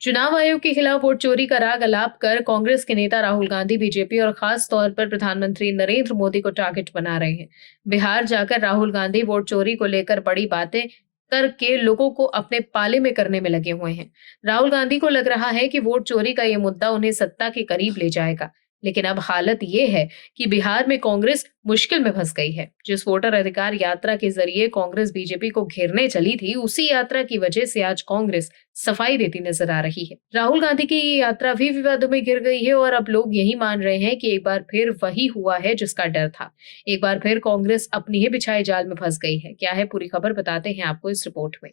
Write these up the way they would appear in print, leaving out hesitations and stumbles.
चुनाव आयोग के खिलाफ वोट चोरी का राग अलाप कर कांग्रेस के नेता राहुल गांधी बीजेपी और खास तौर पर प्रधानमंत्री नरेंद्र मोदी को टारगेट बना रहे हैं। बिहार जाकर राहुल गांधी वोट चोरी को लेकर बड़ी बातें करके लोगों को अपने पाले में करने में लगे हुए हैं। राहुल गांधी को लग रहा है कि वोट चोरी का ये मुद्दा उन्हें सत्ता के करीब ले जाएगा। लेकिन अब हालत ये है कि बिहार में कांग्रेस मुश्किल में फंस गई है। जिस वोटर अधिकार यात्रा के जरिए कांग्रेस बीजेपी को घेरने चली थी, उसी यात्रा की वजह से आज कांग्रेस सफाई देती नजर आ रही है। राहुल गांधी की ये यात्रा भी विवादों में घिर गई है और अब लोग यही मान रहे हैं कि एक बार फिर वही हुआ है जिसका डर था। एक बार फिर कांग्रेस अपनी ही बिछाए जाल में फंस गई है। क्या है पूरी खबर, बताते हैं आपको इस रिपोर्ट में।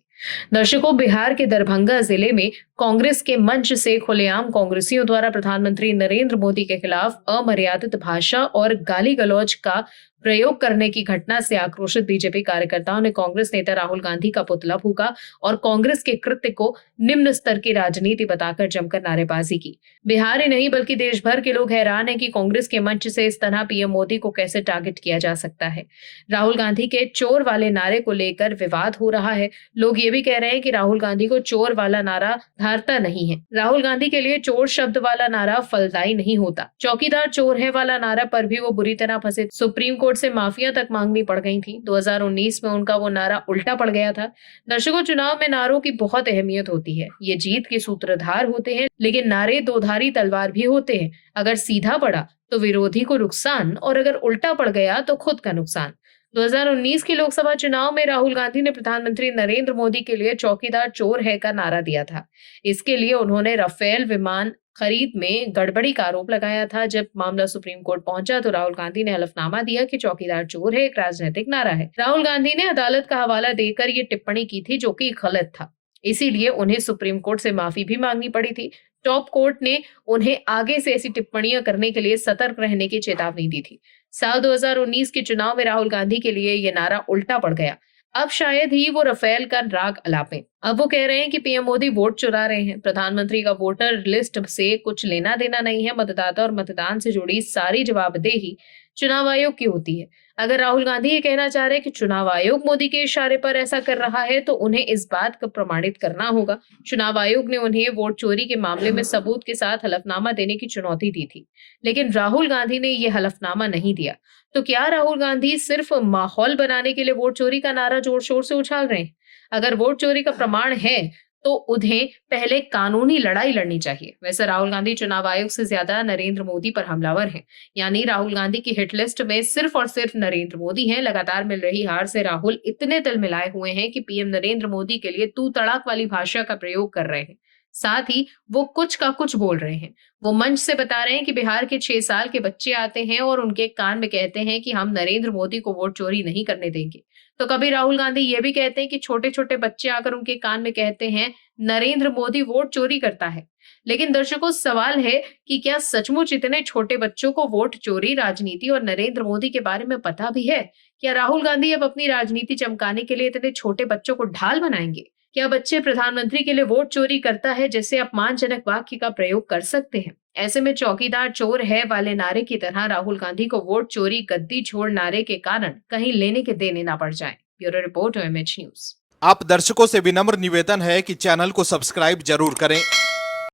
दर्शकों, बिहार के दरभंगा जिले में कांग्रेस के मंच से खुलेआम कांग्रेसियों द्वारा प्रधानमंत्री नरेंद्र मोदी के खिलाफ अमर्यादित भाषा और गाली गलौज का प्रयोग करने की घटना से आक्रोशित बीजेपी कार्यकर्ताओं ने कांग्रेस नेता राहुल गांधी का पुतला फूंका और कांग्रेस के कृत्य को निम्न स्तर की राजनीति बताकर जमकर नारेबाजी की। बिहार ही नहीं बल्कि देश भर के लोग हैरान हैं कि कांग्रेस के मंच से इस तरह पीएम मोदी को कैसे टारगेट किया जा सकता है। राहुल गांधी के चोर वाले नारे को लेकर विवाद हो रहा है। लोग ये भी कह रहे हैं कि राहुल गांधी को चोर वाला नारा धारता नहीं है। राहुल गांधी के लिए चोर शब्द वाला नारा फलदायी नहीं होता। चौकीदार चोर है वाला नारा पर भी वो बुरी तरह फंसे। सुप्रीम कोर्ट से माफिया तक मांगनी पड़ गई थी। 2019 में उनका वो नारा उल्टा पड़ गया था। दर्शकों, चुनाव में नारों की बहुत अहमियत होती है। ये जीत के सूत्रधार होते हैं, लेकिन नारे दोधारी तलवार भी होते हैं। अगर सीधा पड़ा तो विरोधी को नुकसान और अगर उल्टा पड़ गया तो खुद का नुकसान। 2019 के लोकसभा चुनाव में राहुल गांधी ने प्रधानमंत्री नरेंद्र मोदी के लिए चौकीदार चोर है का नारा दिया था। इसके लिए उन्होंने राफेल विमान खरीद में गड़बड़ी का आरोप लगाया था। जब मामला सुप्रीम कोर्ट पहुंचा तो राहुल गांधी ने हलफनामा दिया कि चौकीदार चोर है एक राजनीतिक नारा है। राहुल गांधी ने अदालत का हवाला देकर ये टिप्पणी की थी, जो कि गलत था। इसीलिए उन्हें सुप्रीम कोर्ट से माफी भी मांगनी पड़ी थी। टॉप कोर्ट ने उन्हें आगे से ऐसी टिप्पणियां करने के लिए सतर्क रहने की चेतावनी दी थी। साल 2019 के चुनाव में राहुल गांधी के लिए ये नारा उल्टा पड़ गया। अब शायद ही वो राफेल का राग अलापे। अब वो कह रहे हैं कि पीएम मोदी वोट चुरा रहे हैं। प्रधानमंत्री का वोटर लिस्ट से कुछ लेना देना नहीं है। मतदाता और मतदान से जुड़ी सारी जवाबदेही चुनाव आयोग की होती है। अगर राहुल गांधी ये कहना चाह रहे हैं कि चुनाव आयोग मोदी के इशारे पर ऐसा कर रहा है, तो उन्हें इस बात को प्रमाणित करना होगा। चुनाव आयोग ने उन्हें वोट चोरी के मामले में सबूत के साथ हलफनामा देने की चुनौती दी थी, लेकिन राहुल गांधी ने यह हलफनामा नहीं दिया। तो क्या राहुल गांधी सिर्फ माहौल बनाने के लिए वोट चोरी का नारा जोर शोर से उछाल रहे हैं? अगर वोट चोरी का प्रमाण है तो उन्हें पहले कानूनी लड़ाई लड़नी चाहिए। वैसे राहुल गांधी चुनाव आयोग से ज्यादा नरेंद्र मोदी पर हमलावर हैं। यानी राहुल गांधी की हिट लिस्ट में सिर्फ और सिर्फ नरेंद्र मोदी हैं। लगातार मिल रही हार से राहुल इतने तिलमिलाए हुए हैं कि पीएम नरेंद्र मोदी के लिए तू तड़ाक वाली भाषा का प्रयोग कर रहे हैं। साथ ही वो कुछ का कुछ बोल रहे हैं। वो मंच से बता रहे हैं कि बिहार के 6 साल के बच्चे आते हैं और उनके कान में कहते हैं कि हम नरेंद्र मोदी को वोट चोरी नहीं करने देंगे। तो कभी राहुल गांधी ये भी कहते हैं कि छोटे छोटे बच्चे आकर उनके कान में कहते हैं नरेंद्र मोदी वोट चोरी करता है। लेकिन दर्शकों, सवाल है कि क्या सचमुच इतने छोटे बच्चों को वोट चोरी, राजनीति और नरेंद्र मोदी के बारे में पता भी है? क्या राहुल गांधी अब अपनी राजनीति चमकाने के लिए इतने छोटे बच्चों को ढाल बनाएंगे? क्या बच्चे प्रधानमंत्री के लिए वोट चोरी करता है जैसे अपमानजनक वाक्य का प्रयोग कर सकते हैं? ऐसे में चौकीदार चोर है वाले नारे की तरह राहुल गांधी को वोट चोरी गद्दी छोड़ नारे के कारण कहीं लेने के देने ना पड़ जाए। Bureau report, OMH news. आप दर्शकों से विनम्र निवेदन है कि चैनल को सब्सक्राइब जरूर करें